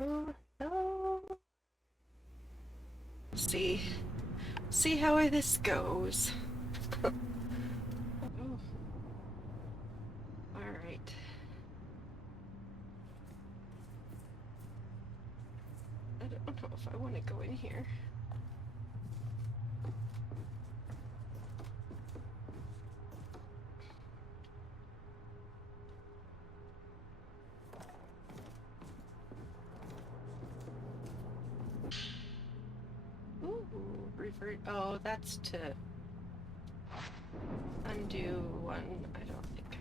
No, no. See how this goes. Oh, all right. I don't know if I want to go in here. Ooh, revert. Oh, that's to undo one. I don't think.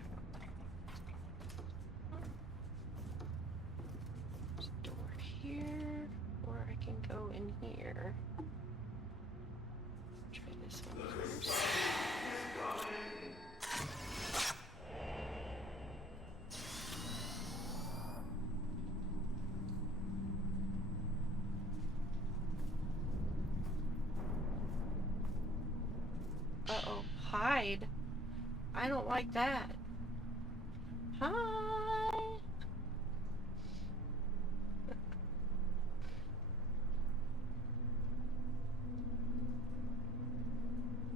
There's a door here, or I can go in here. Try this one first. Uh-oh, hide. I don't like that. Hi.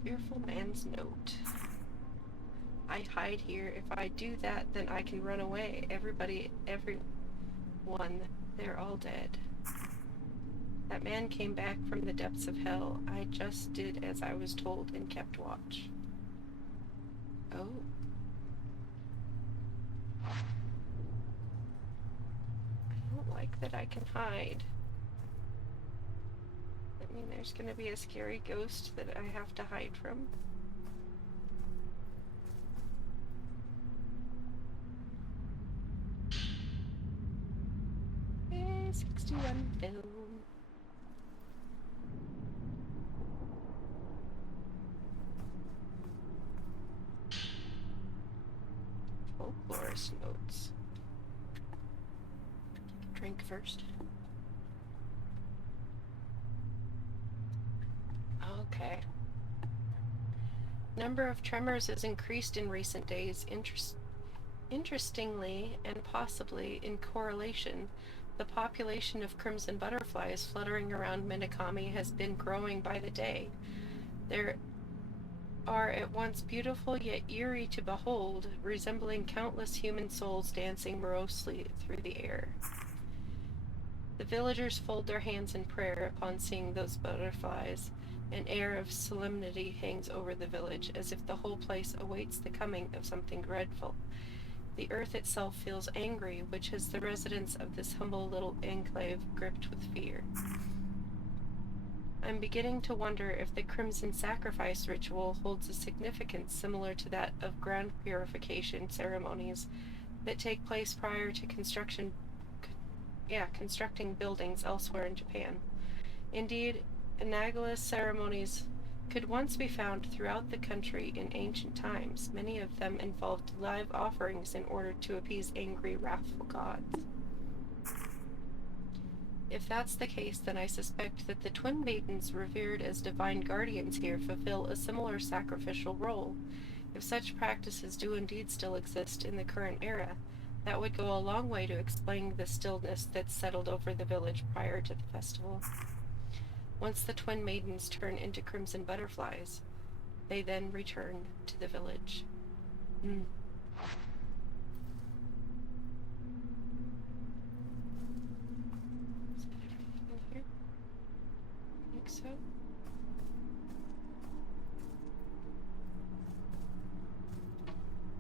Fearful man's note. I hide here. If I do that, then I can run away. Everyone, they're all dead. That man came back from the depths of hell. I just did as I was told and kept watch. Oh. I don't like that I can hide. I mean, there's gonna be a scary ghost that I have to hide from. Okay, 61 film. Folklorist notes. Drink first. Okay. Number of tremors has increased in recent days. Interestingly, and possibly in correlation, the population of crimson butterflies fluttering around Minakami has been growing by the day. There are at once beautiful yet eerie to behold, resembling countless human souls dancing morosely through the air. The villagers fold their hands in prayer upon seeing those butterflies. An air of solemnity hangs over the village, as if the whole place awaits the coming of something dreadful. The earth itself feels angry, which has the residents of this humble little enclave gripped with fear. I'm beginning to wonder if the Crimson Sacrifice ritual holds a significance similar to that of ground purification ceremonies that take place prior to constructing buildings elsewhere in Japan. Indeed, analogous ceremonies could once be found throughout the country in ancient times. Many of them involved live offerings in order to appease angry, wrathful gods. If that's the case, then I suspect that the twin maidens revered as divine guardians here fulfill a similar sacrificial role. If such practices do indeed still exist in the current era, that would go a long way to explaining the stillness that settled over the village prior to the festival. Once the twin maidens turn into crimson butterflies, they then return to the village. Is that everything in here? I think so.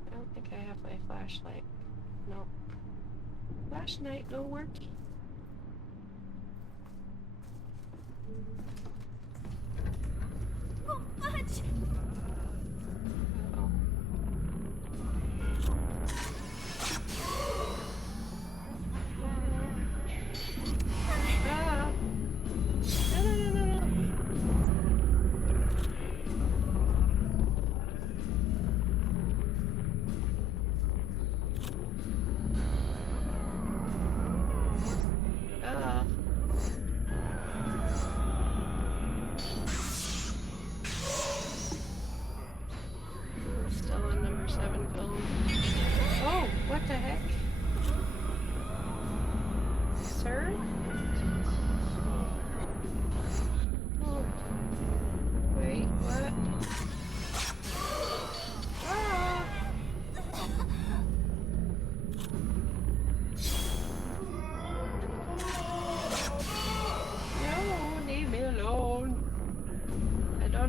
I don't think I have my flashlight. Nope. Flashlight no working. Oh, fudge! Oh. Ah! No. Ah!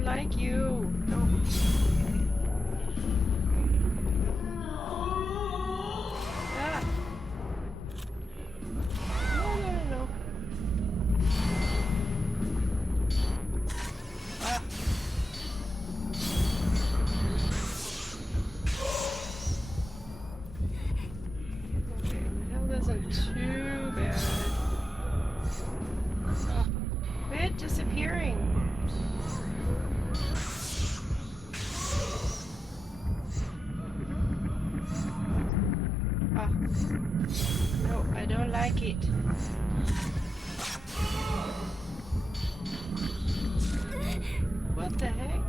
don't like you. No. Ah. No. Ah. Okay, hell isn't too bad. Oh, quit disappearing. Ah. No, I don't like it. What the heck?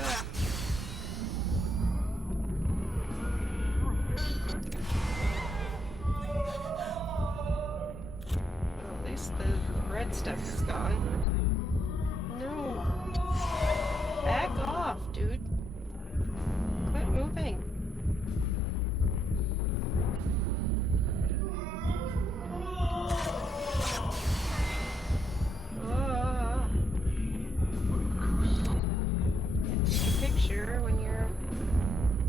Ah. Well, at least the red stuff is gone. No. Back off, dude. Quit moving. Ah. Can't take a picture when you're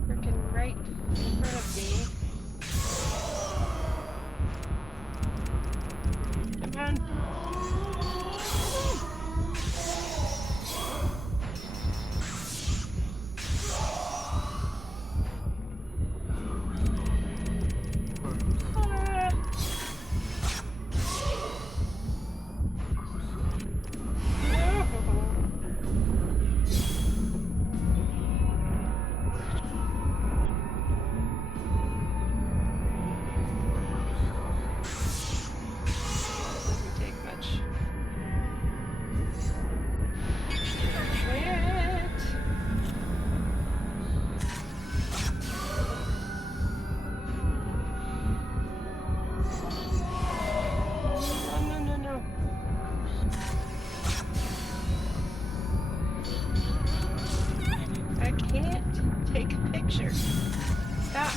freaking right in front of me. Come on. Ah. No. Doesn't take much. Quit. No. I can't take a picture. Stop.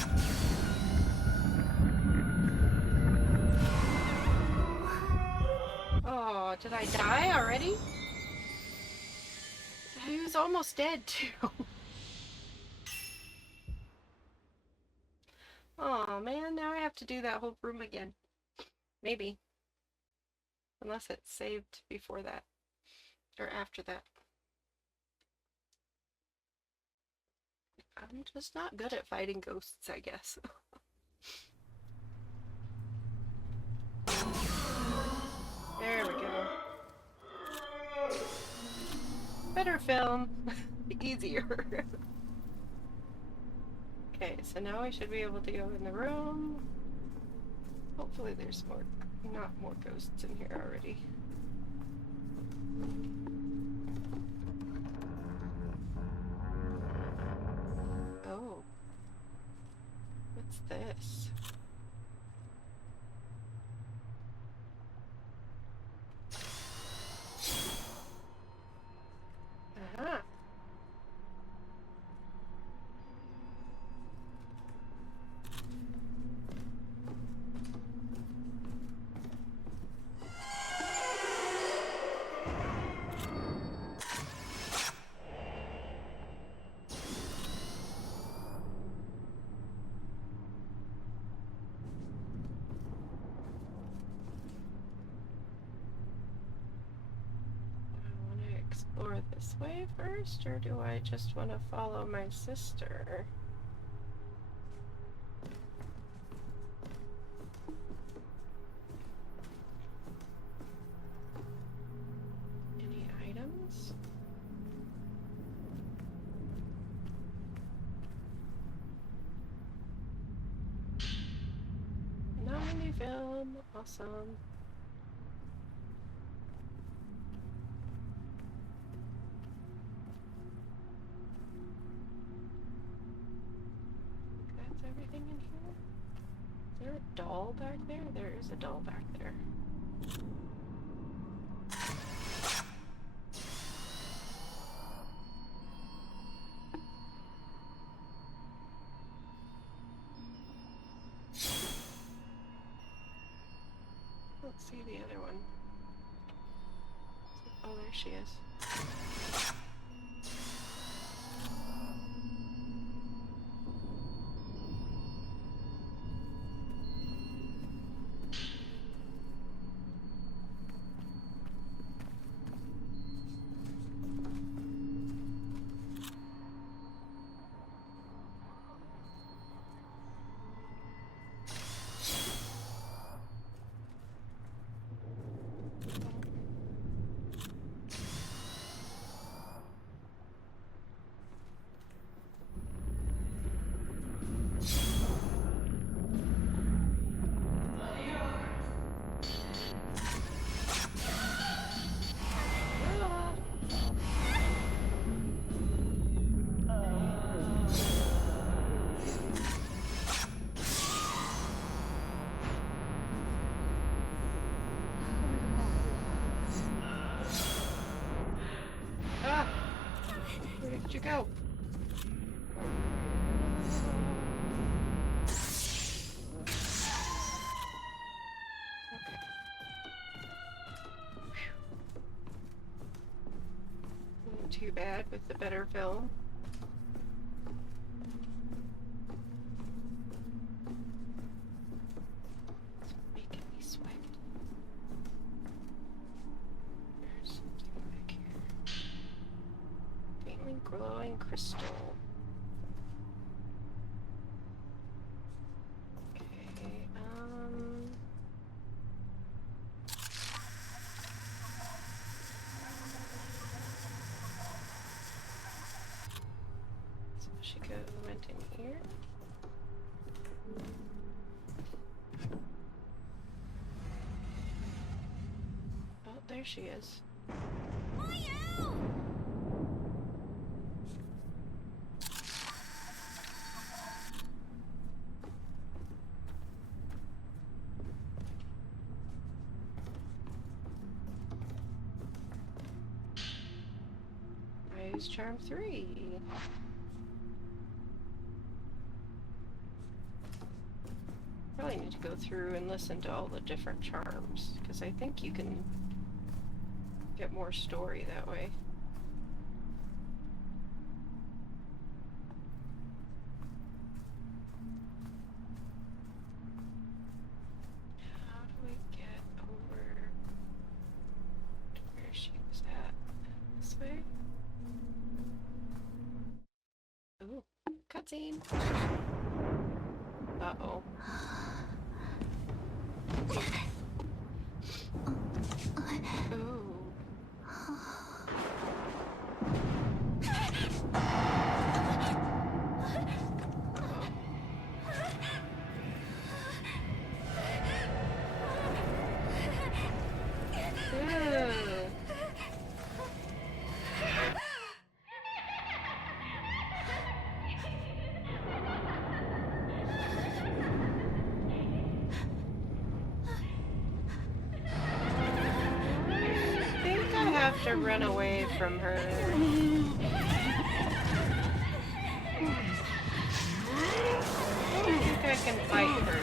Oh, did I die already? He was almost dead too. Oh man, now I have to do that whole room again. Maybe. Unless it's saved before that. Or after that. I'm just not good at fighting ghosts, I guess. There we go. Better film. Easier. Okay, so now I should be able to go in the room. Hopefully there's not more ghosts in here already. Oh. What's this? Uh-huh. Explore this way first, or do I just want to follow my sister? Any items? No mini film. Awesome. Everything in here? Is there a doll back there? There is a doll back there. Let's see the other one. Oh, there she is. Where did you go? Not too bad with the better film. It's making me sweat. There's something back here. Faintly glowing crystal. Went in here. Oh, there she is. I use charm 3. Probably need to go through and listen to all the different charms, because I think you can get more story that way. How do we get over to where she was at? This way? Ooh, cutscene! Uh-oh. Ooh. To run away from her. I don't think I can fight her.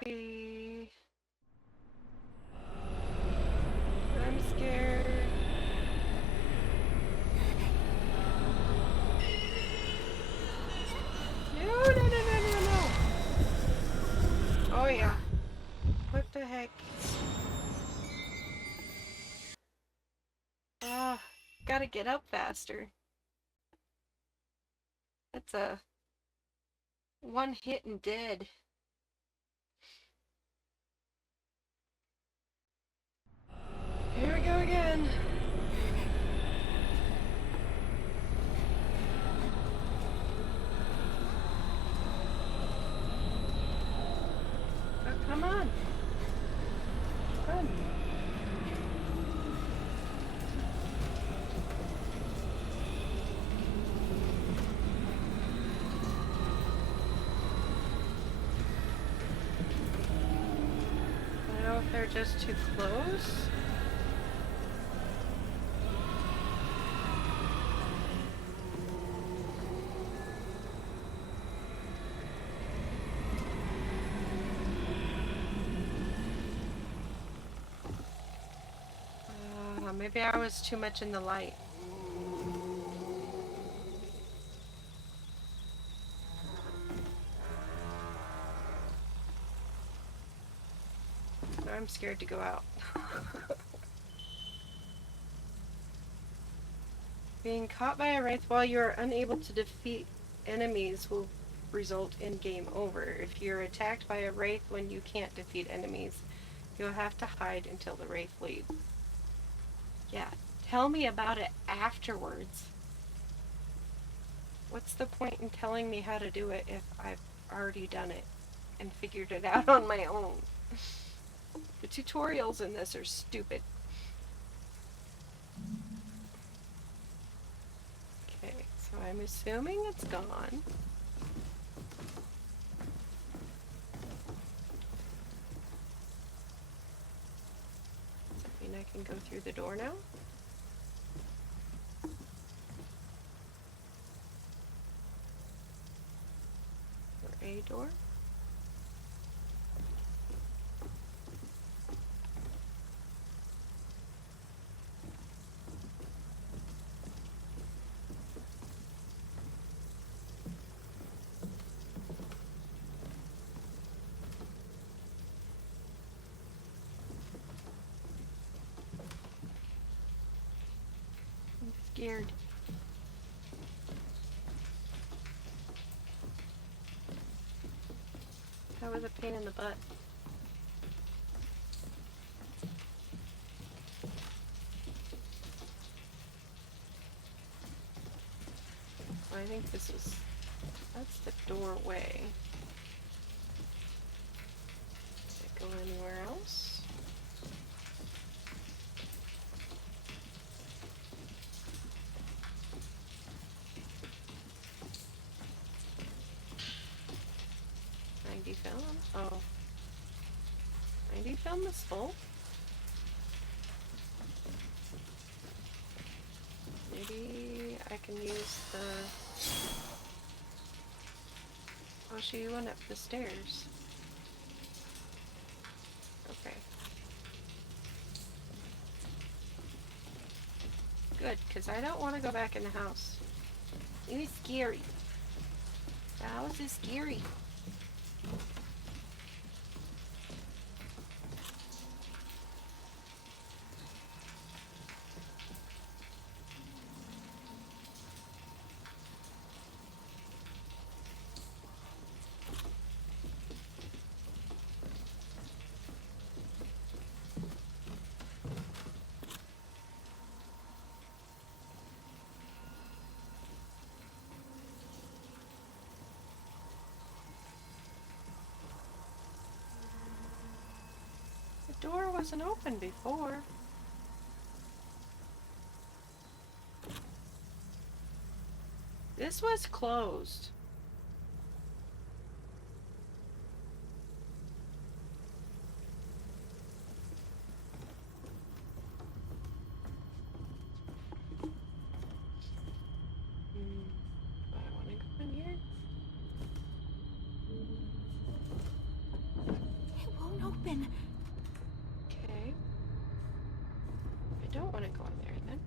Creepy. I'm scared. No. Oh yeah. What the heck? Gotta get up faster. That's a one hit and dead. Here we go again. Oh, come on. Come. I don't know if they're just too close. Maybe I was too much in the light. I'm scared to go out. Being caught by a wraith while you are unable to defeat enemies will result in game over. If you're attacked by a wraith when you can't defeat enemies, you'll have to hide until the wraith leaves. Yeah, tell me about it afterwards. What's the point in telling me how to do it if I've already done it and figured it out on my own? The tutorials in this are stupid. Okay, so I'm assuming it's gone. Does that mean I can go through the door now? Or a door? Scared. That was a pain in the butt. I think this is... that's the doorway. Does it go anywhere else? Film? Oh. 90 film is full? Maybe I can use the... oh, she went up the stairs. Okay. Good, because I don't want to go back in the house. It was scary. The house is scary. The door wasn't open before. This was closed. Do I want to go in here? It won't open. Okay. I don't want to go in there then.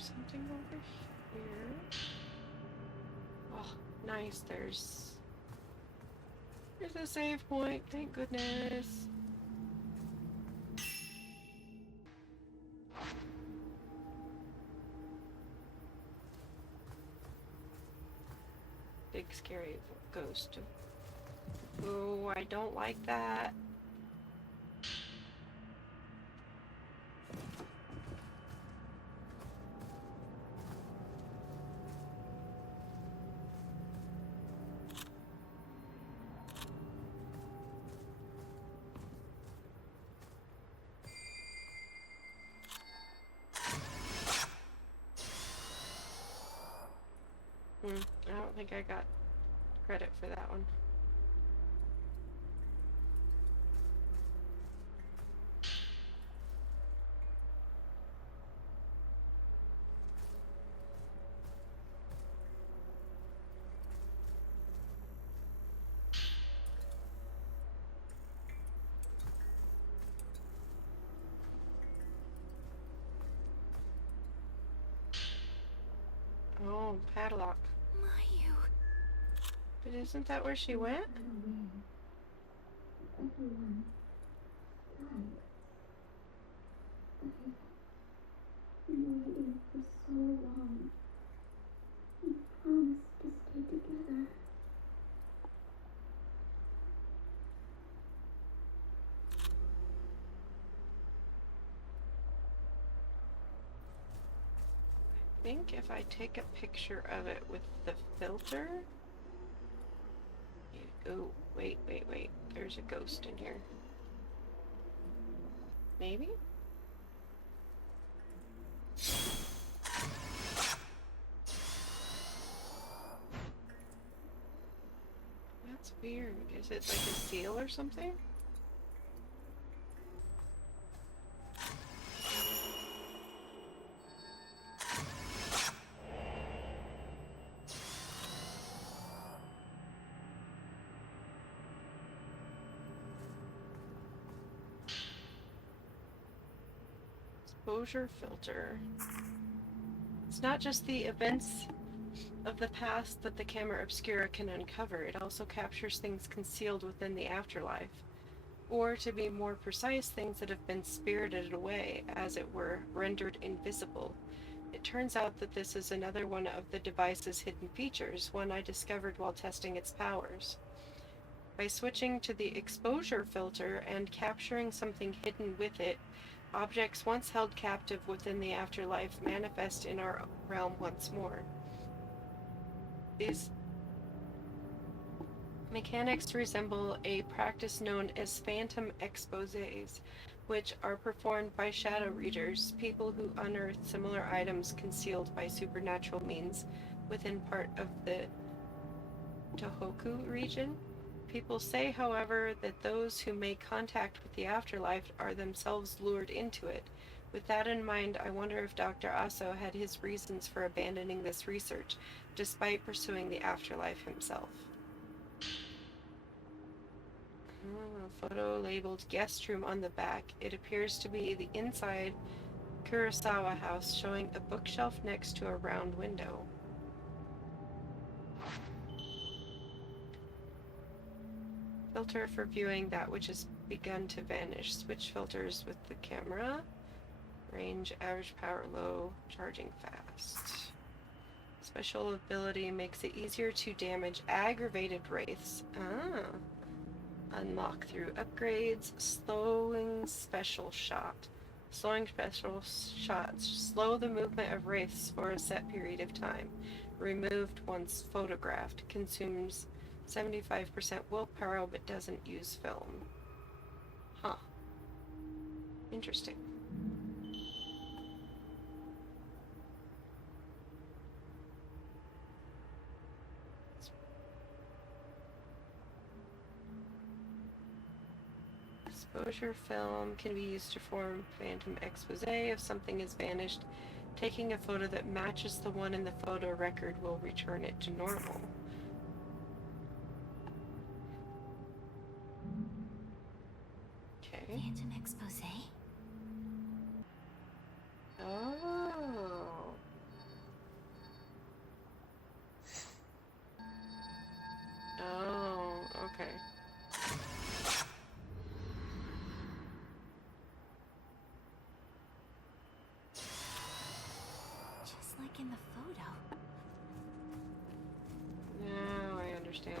Something over here. Oh, nice. There's a save point. Thank goodness. Big scary ghost. Oh, I don't like that. I don't think I got credit for that one. Oh, padlock. Mayu. But isn't that where she went? Everyone died. We waited for so long. We promised to stay together. I think if I take a picture of it with the filter... Oh, wait. There's a ghost in here. Maybe? That's weird. Is it like a seal or something? Exposure filter. It's not just the events of the past that the camera obscura can uncover, it also captures things concealed within the afterlife. Or, to be more precise, things that have been spirited away, as it were, rendered invisible. It turns out that this is another one of the device's hidden features, one I discovered while testing its powers. By switching to the exposure filter and capturing something hidden with it, objects once held captive within the afterlife manifest in our realm once more. These mechanics resemble a practice known as phantom exposés, which are performed by shadow readers, people who unearth similar items concealed by supernatural means within part of the Tohoku region. People say, however, that those who make contact with the afterlife are themselves lured into it. With that in mind, I wonder if Dr. Aso had his reasons for abandoning this research, despite pursuing the afterlife himself. Photo labeled guest room on the back. It appears to be the inside Kurosawa house, showing a bookshelf next to a round window. Filter for viewing that which has begun to vanish. Switch filters with the camera. Range, average power, low, charging fast. Special ability makes it easier to damage aggravated wraiths. Unlock through upgrades. Slowing special shot. Slowing special shots. Slow the movement of wraiths for a set period of time. Removed once photographed. Consumes 75% willpower but doesn't use film. Huh. Interesting. Exposure film can be used to form phantom exposé if something has vanished. Taking a photo that matches the one in the photo record will return it to normal. Okay. Phantom expose? Oh. Oh, okay. Just like in the photo. Now I understand.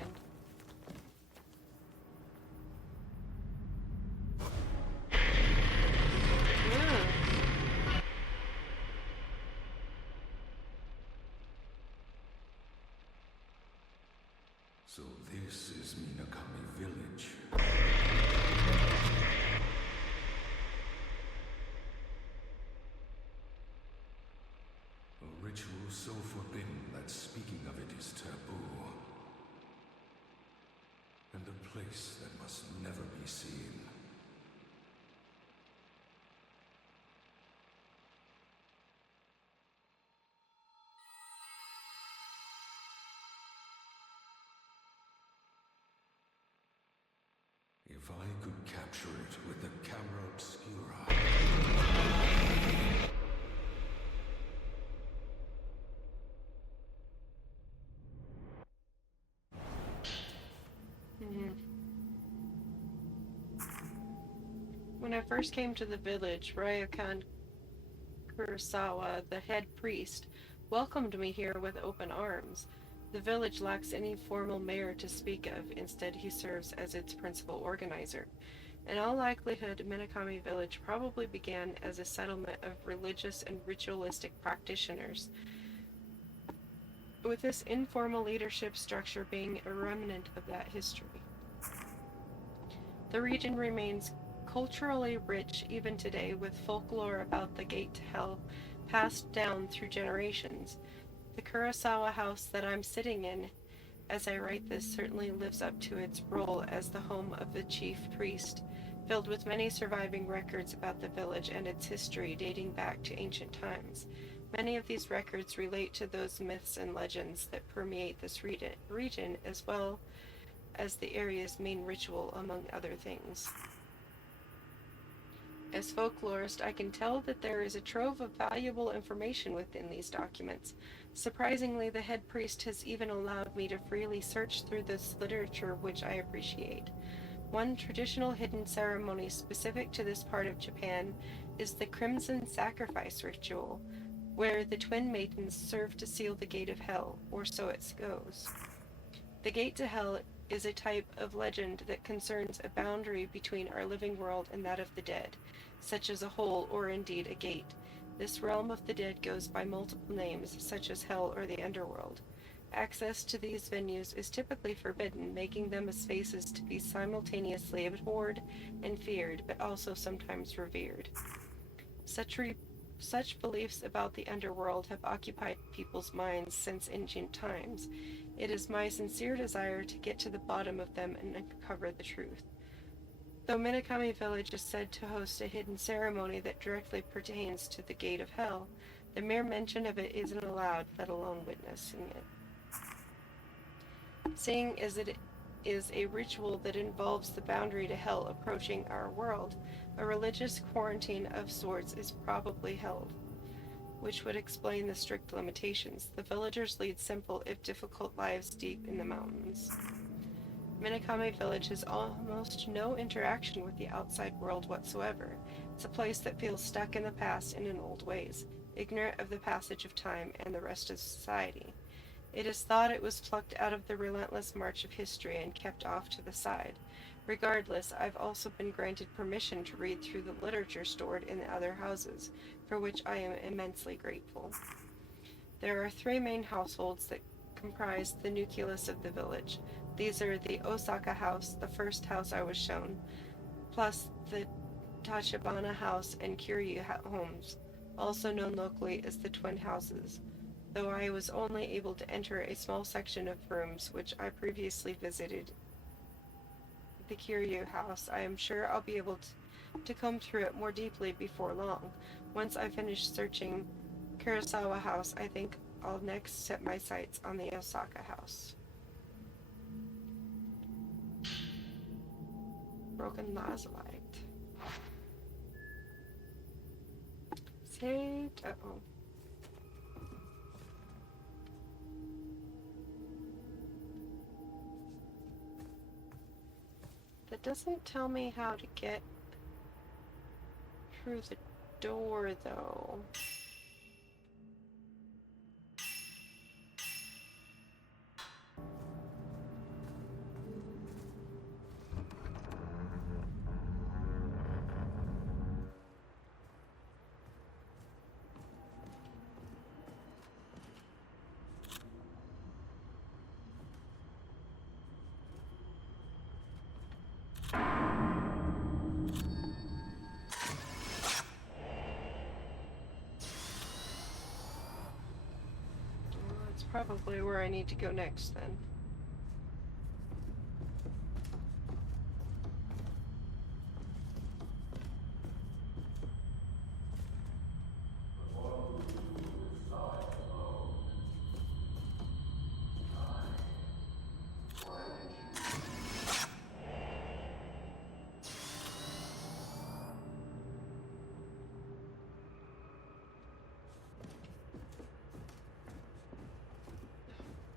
So this is Minakami Village. ritual so forbidden that speaking of it is taboo. And a place that must never be seen. If I could capture it with the camera obscura. When I first came to the village, Ryokan Kurosawa, the head priest, welcomed me here with open arms. The village lacks any formal mayor to speak of. Instead, he serves as its principal organizer. In all likelihood, Minakami Village probably began as a settlement of religious and ritualistic practitioners, with this informal leadership structure being a remnant of that history. The region remains culturally rich even today, with folklore about the gate to hell passed down through generations. The Kurosawa house that I'm sitting in as I write this certainly lives up to its role as the home of the chief priest, filled with many surviving records about the village and its history dating back to ancient times. Many of these records relate to those myths and legends that permeate this region, as well as the area's main ritual, among other things. As folklorist, I can tell that there is a trove of valuable information within these documents. Surprisingly, the head priest has even allowed me to freely search through this literature, which I appreciate. One traditional hidden ceremony specific to this part of Japan is the Crimson Sacrifice ritual, where the twin maidens serve to seal the gate of hell, or so it goes. The gate to hell is a type of legend that concerns a boundary between our living world and that of the dead, such as a hole or indeed a gate. This realm of the dead goes by multiple names, such as hell or the underworld. Access to these venues is typically forbidden, making them spaces to be simultaneously abhorred and feared, but also sometimes revered. Such beliefs about the underworld have occupied people's minds since ancient times. It is my sincere desire to get to the bottom of them and uncover the truth. Though Minakami Village is said to host a hidden ceremony that directly pertains to the Gate of Hell, the mere mention of it isn't allowed, let alone witnessing it. Seeing as it is a ritual that involves the boundary to hell approaching our world, a religious quarantine of sorts is probably held, which would explain the strict limitations. The villagers lead simple, if difficult, lives deep in the mountains. Minakami Village has almost no interaction with the outside world whatsoever. It's a place that feels stuck in the past and in old ways, ignorant of the passage of time and the rest of society. It is thought it was plucked out of the relentless march of history and kept off to the side. Regardless, I've also been granted permission to read through the literature stored in the other houses, for which I am immensely grateful. There are 3 main households that comprise the nucleus of the village. These are the Osaka house, the first house I was shown, plus the Tachibana house and Kiryu homes, also known locally as the twin houses, though I was only able to enter a small section of rooms which I previously visited. The Kiryu house, I am sure I'll be able to comb through it more deeply before long. Once I finish searching Kurosawa house, I think I'll next set my sights on the Osaka house. Broken lazulite. Saved. Uh-oh. That doesn't tell me how to get through the door, though. probably where I need to go next then.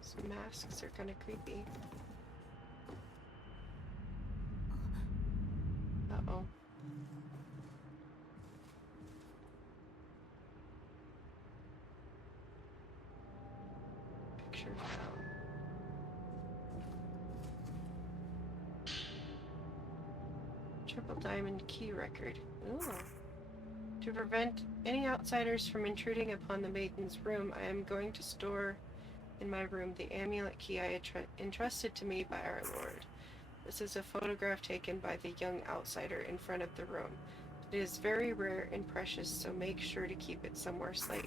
Some masks are kind of creepy. Uh-oh. Picture found. Triple diamond key record. Ooh. To prevent any outsiders from intruding upon the maiden's room, I am going to store in my room the amulet key I entrusted to me by our Lord. This is a photograph taken by the young outsider in front of the room. It is very rare and precious, so make sure to keep it somewhere safe.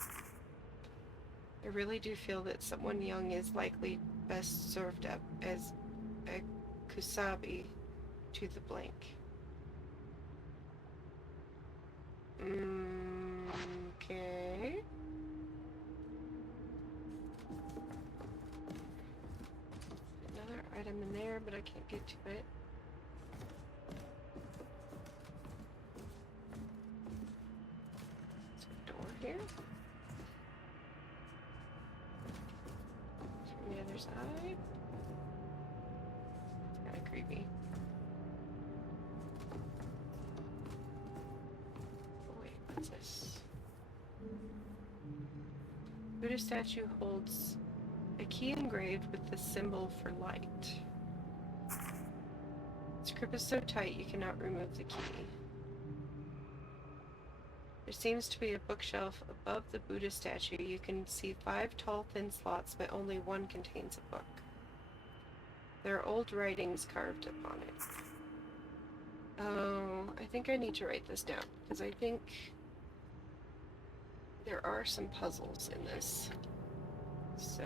I really do feel that someone young is likely best served up as a kusabi to the blank. Okay. Another item in there, but I can't get to it. Is there a door here? From the other side? It's kind of creepy. What's this? Buddha statue holds a key engraved with the symbol for light. Its grip is so tight you cannot remove the key. There seems to be a bookshelf above the Buddha statue. You can see 5 tall, thin slots, but only one contains a book. There are old writings carved upon it. Oh, I think I need to write this down, because I think there are some puzzles in this. So...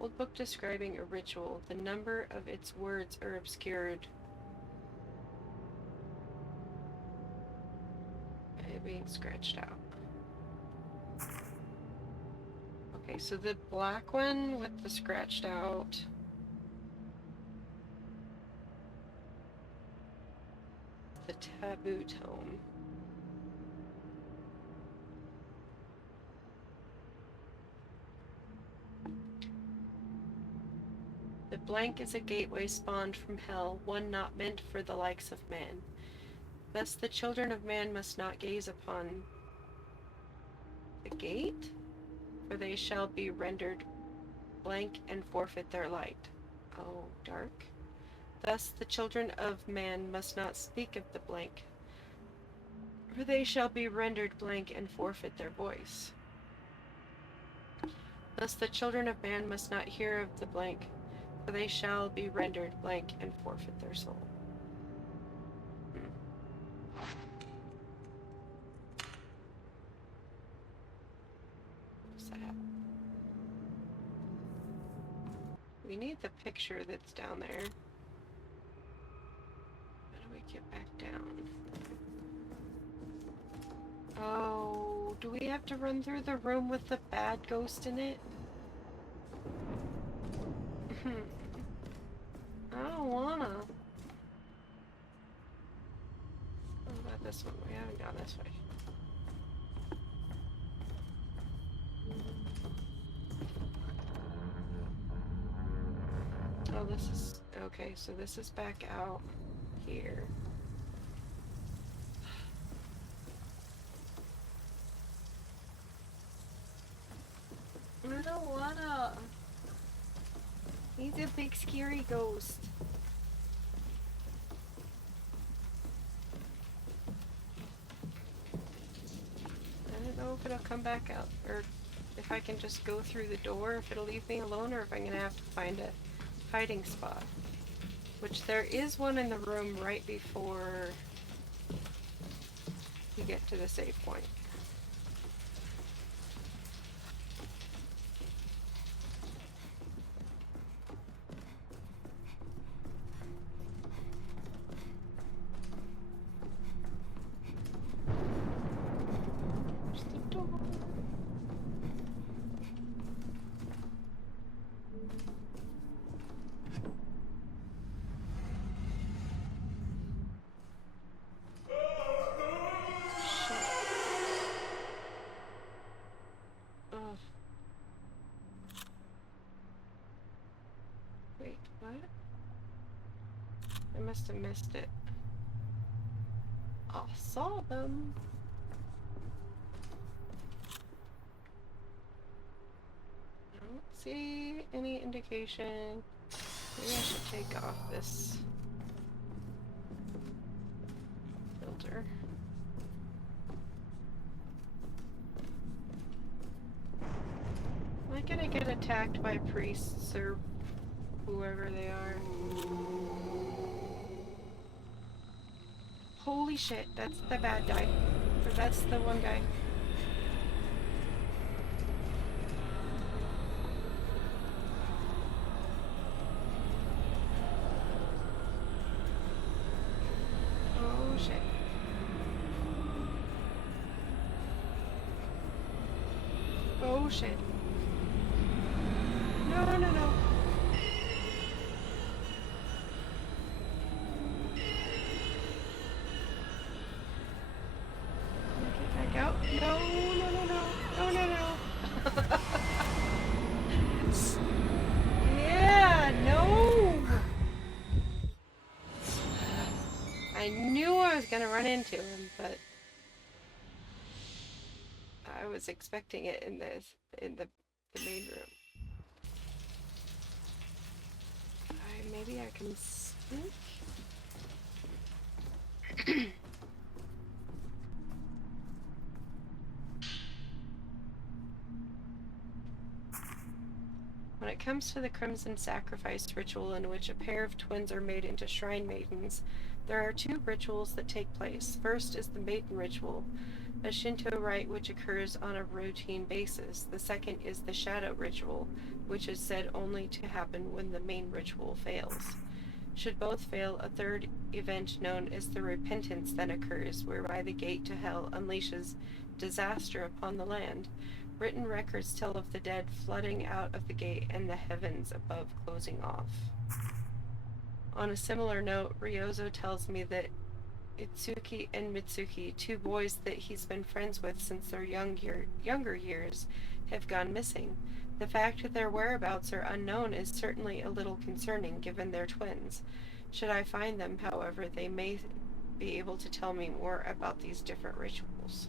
Old book describing a ritual. The number of its words are obscured by being scratched out. Okay, so the black one with the scratched out. The taboo tome. The blank is a gateway spawned from hell, one not meant for the likes of man. Thus the children of man must not gaze upon the gate, for they shall be rendered blank and forfeit their light. Oh, dark. Thus the children of man must not speak of the blank, for they shall be rendered blank and forfeit their voice. Thus the children of man must not hear of the blank, for they shall be rendered blank and forfeit their soul. What's that? We need the picture that's down there. How do we get back down? Oh, do we have to run through the room with the bad ghost in it? I don't wanna. What about this one? We haven't gone this way. Oh, this is... Okay, so this is back out here. I don't wanna. He's a big scary ghost. I don't know if it'll come back out, or if I can just go through the door, if it'll leave me alone, or if I'm gonna have to find a hiding spot. Which there is one in the room right before get to the save point. There's the door. Ugh. Wait, what? I must have missed it. I saw them. I don't see any indication. Maybe I should take off this filter. Am I gonna get attacked by priests or whoever they are? Holy shit, that's the bad guy. Or that's the one guy. Oh shit. Oh shit. No, no, no. Get back out. No, no, no, no. No, no, no. Yeah, no. I knew I was gonna run into him, but I was expecting it in the main room. Maybe I can sneak? When it comes to the Crimson Sacrifice ritual, in which a pair of twins are made into shrine maidens, there are two rituals that take place. First is the maiden ritual, a Shinto rite which occurs on a routine basis. The second is the shadow ritual, which is said only to happen when the main ritual fails. Should both fail, a third event known as the repentance then occurs, whereby the gate to hell unleashes disaster upon the land. Written records tell of the dead flooding out of the gate and the heavens above closing off. On a similar note, Ryozo tells me that Itsuki and Mitsuki, two boys that he's been friends with since their younger years, have gone missing. The fact that their whereabouts are unknown is certainly a little concerning, given they're twins. Should I find them, however, they may be able to tell me more about these different rituals.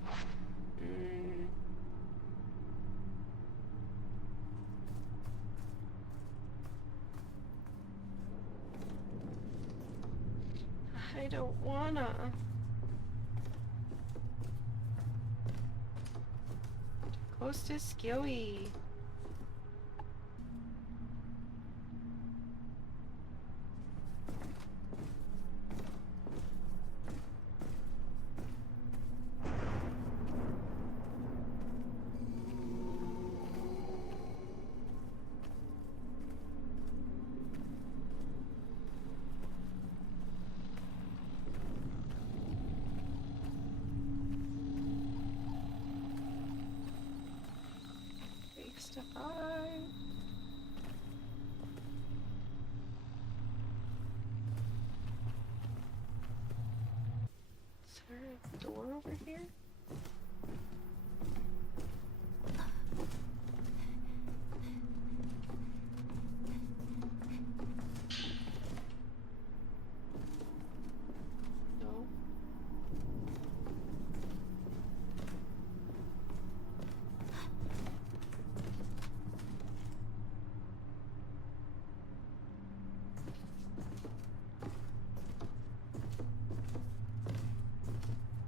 I don't wanna. Close to Skilly. Is there a door over here? No.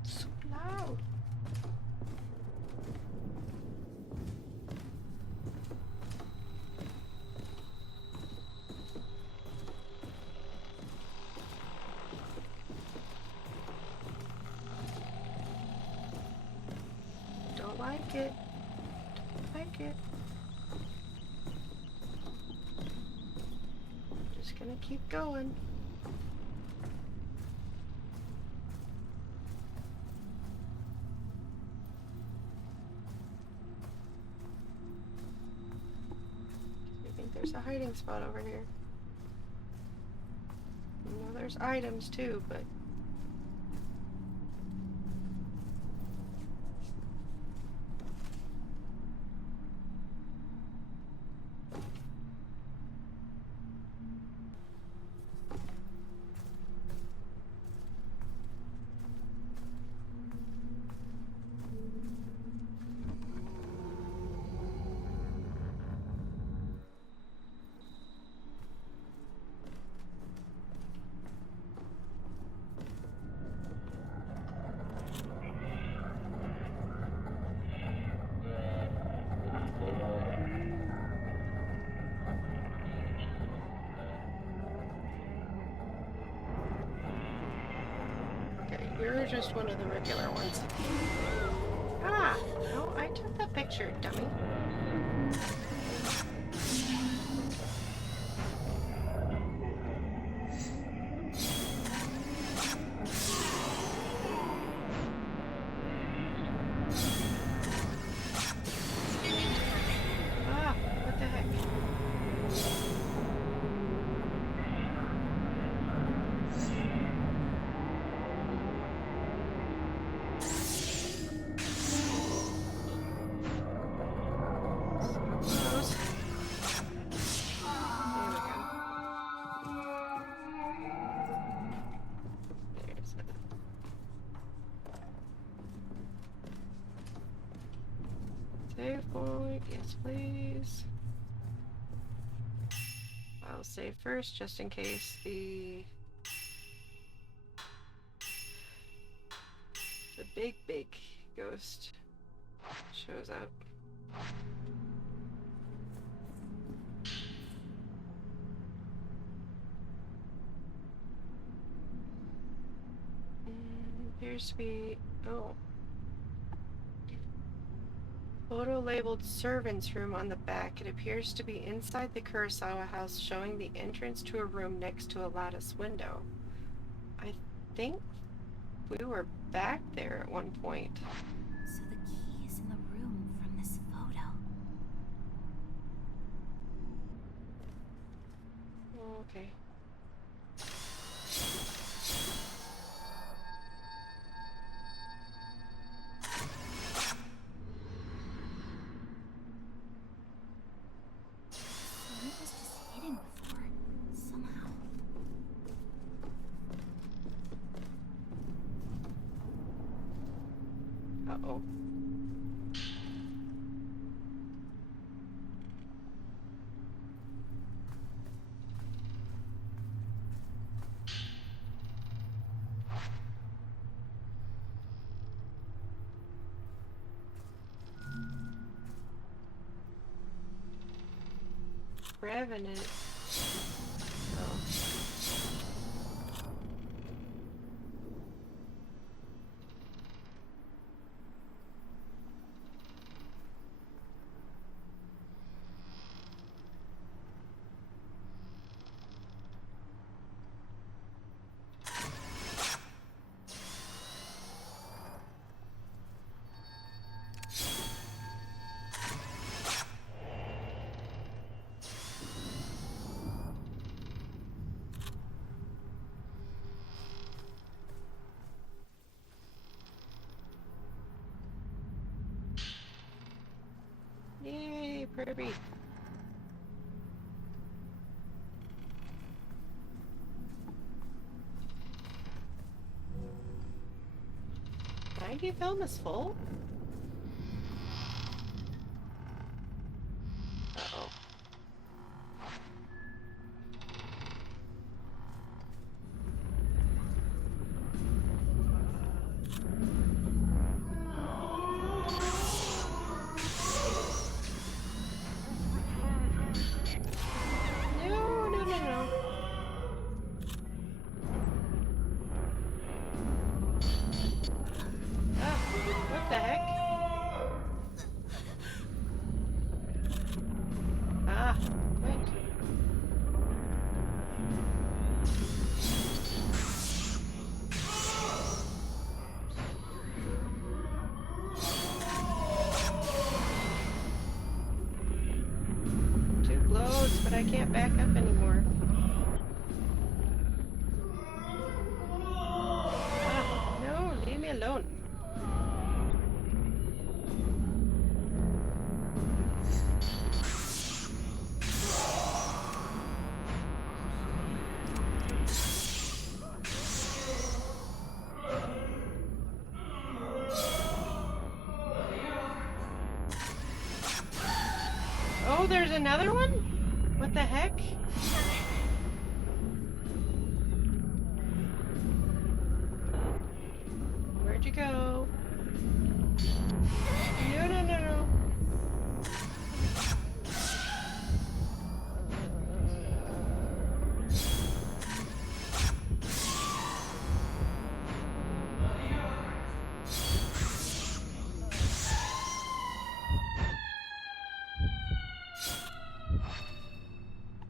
So loud. like it. Don't like it. Just gonna keep going. I think there's a hiding spot over here. I know there's items too, but you're just one of the regular ones. Ah! No, I took the picture, dummy. Ah! What the heck? Save point, yes please. I'll save first just in case the big ghost shows up. Appears to be, oh. Photo labeled servant's room on the back. It appears to be inside the Kurosawa house, showing the entrance to a room next to a lattice window. I think we were back there at one point. So the key is in the room from this photo. Okay. Someone was just hidden before, somehow. Uh-oh. Revenant. Oh. Yay, Kirby. Film is full? Uh-oh. No. Ah, what the heck? can't back up anymore. Ah, no, leave me alone. Oh, there's another one? What the heck? Where'd you go? No, no, no, no.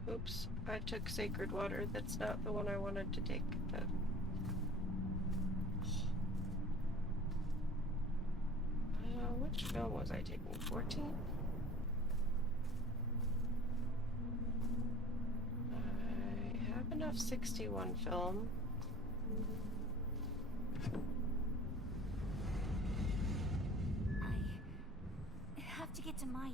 Oops, I took sacred water. That's not the one I wanted to take. But... which film was I taking? 14? I have enough 61 film. I have to get to Mayu.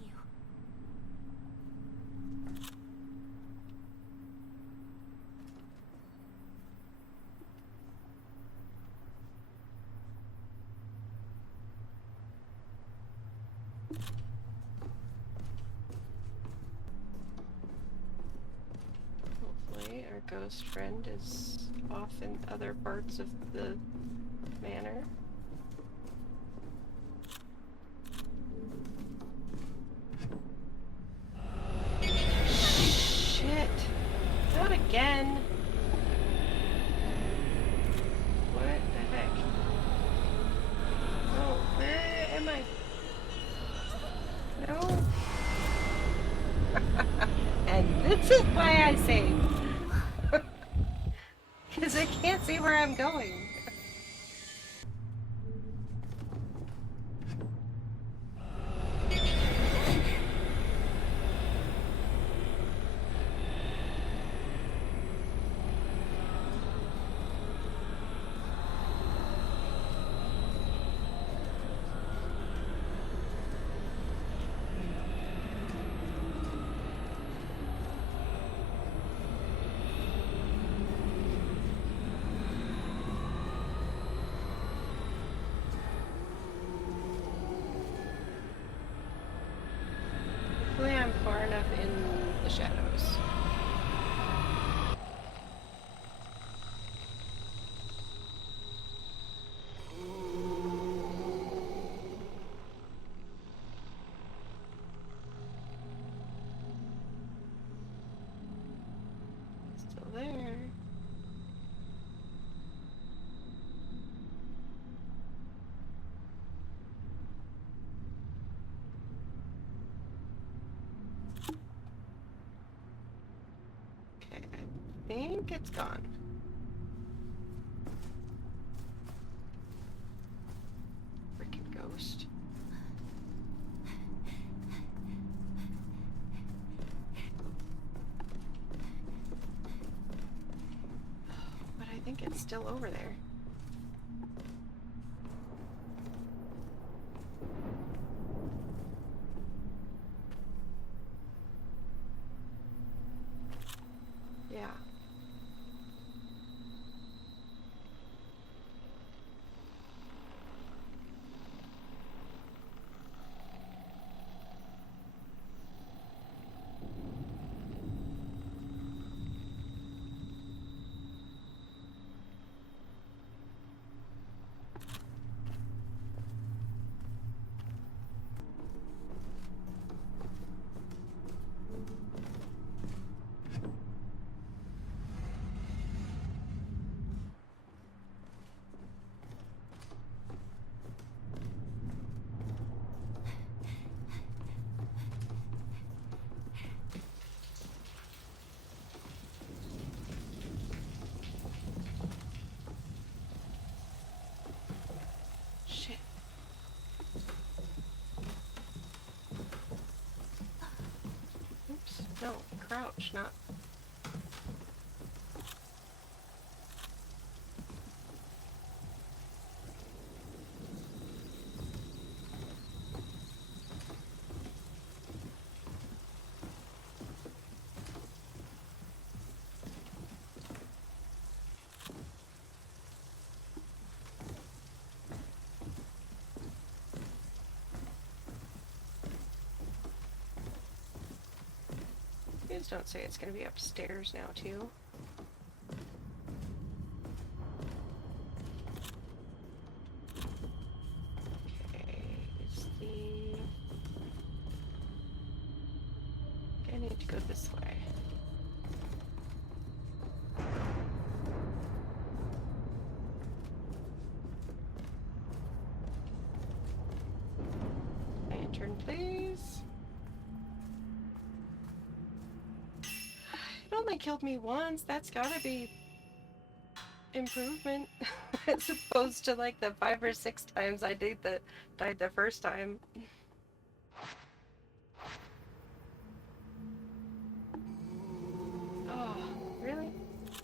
Hopefully our ghost friend is off in other parts of the manor. Shit! Not again! What the heck? Oh, where am I? No. And this is why I save. Because I can't see where I'm going. Hopefully I'm far enough in the shadows. Still there. Okay, I think it's gone. Freaking ghost. But I think it's still over there. Yeah. crouch, not... Please don't say it's going to be upstairs now, too. Okay, is the... I need to go this way. Lantern, please. It only killed me once. That's gotta be improvement. As opposed to like the 5 or 6 times I died the first time. Oh, really?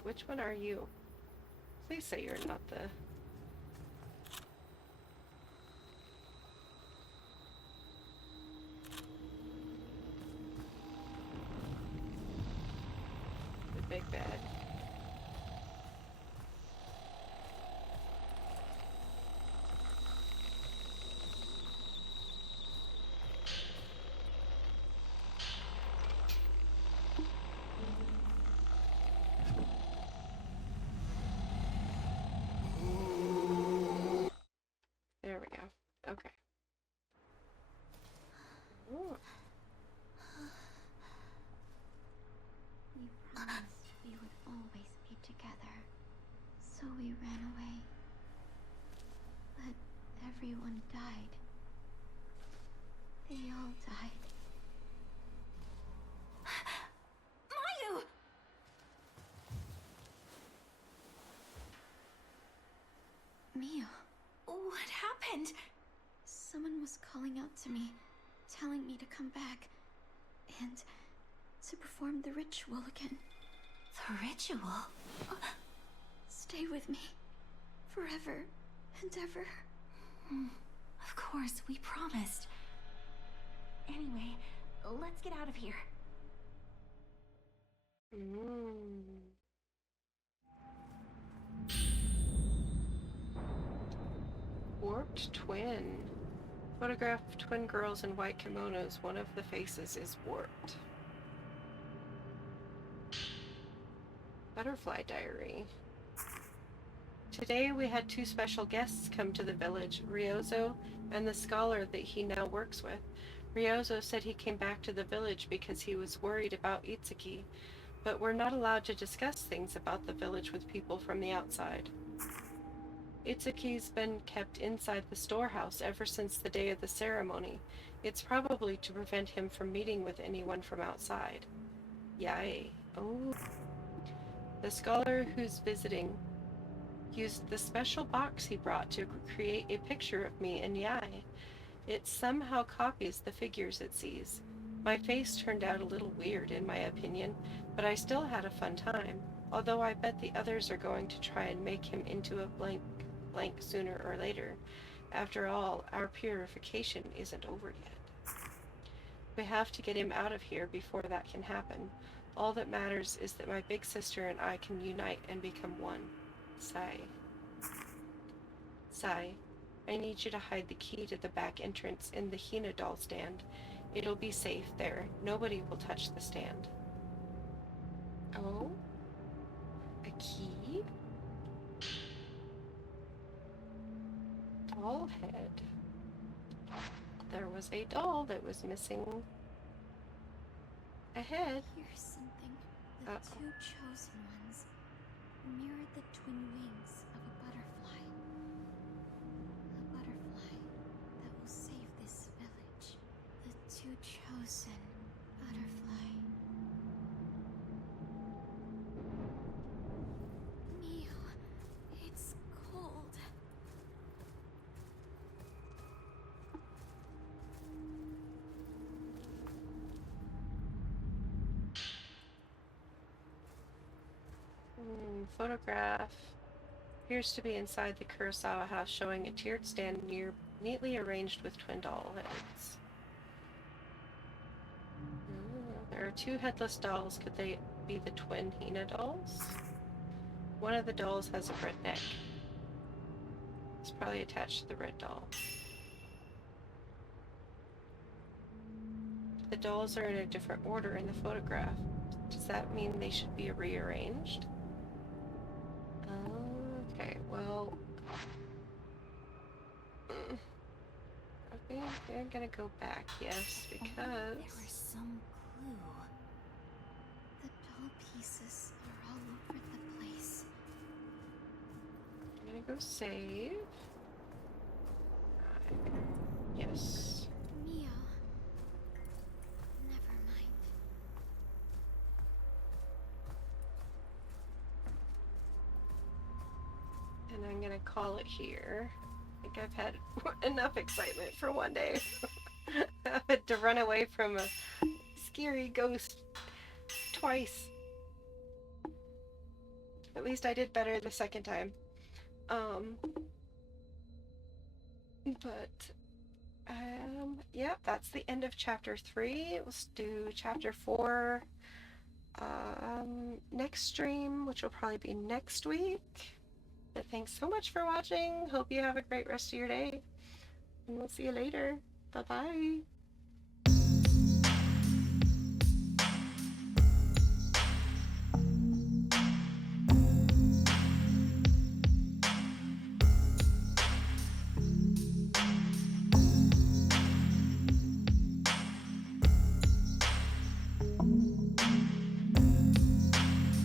Which one are you? Please say you're not the... big bad. There we go. Okay. Ooh. We promised we would always be together, so we ran away. But everyone died. They all died. Mayu! Mio, what happened? Someone was calling out to me, telling me to come back, and to perform the ritual again. The ritual? Stay with me, forever and ever. Of course, we promised. Anyway, let's get out of here. Warped twin. Photograph of twin girls in white kimonos. One of the faces is warped. Butterfly diary. Today we had 2 special guests come to the village, Ryozo and the scholar that he now works with. Ryozo said he came back to the village because he was worried about Itsuki, but we're not allowed to discuss things about the village with people from the outside. Itsuki's been kept inside the storehouse ever since the day of the ceremony. It's probably to prevent him from meeting with anyone from outside. Yay. Oh. The scholar who's visiting used the special box he brought to create a picture of me and Yai. It somehow copies the figures it sees. My face turned out a little weird in my opinion, but I still had a fun time, although I bet the others are going to try and make him into a blank sooner or later. After all, our purification isn't over yet. We have to get him out of here before that can happen. All that matters is that my big sister and I can unite and become one. Sai. Sai, I need you to hide the key to the back entrance in the Hina doll stand. It'll be safe there. Nobody will touch the stand. Oh? A key? Doll head. There was a doll that was missing a head. Here's something. The two chosen ones mirrored the twin wings of a butterfly. A butterfly that will save this village. The two chosen butterfly. Mio, it's cold. Photograph appears to be inside the Kurosawa house, showing a tiered stand neatly arranged with twin doll heads. There are 2 headless dolls. Could they be the twin Hina dolls? One of the dolls has a red neck. It's probably attached to the red doll. The dolls are in a different order in the photograph. Does that mean they should be rearranged? Okay, well... Okay, I'm gonna go back, yes, because... There was some clue. The doll pieces are all over the place. I'm gonna go save. Yes. Mia. Never mind. And I'm gonna call it here. I think I've had enough excitement for one day. I had to run away from a scary ghost twice. At least I did better the second time. Yeah, that's the end of chapter 3. Let's do chapter 4 next stream, which will probably be next week. But thanks so much for watching. Hope you have a great rest of your day. And we'll see you later. Bye-bye.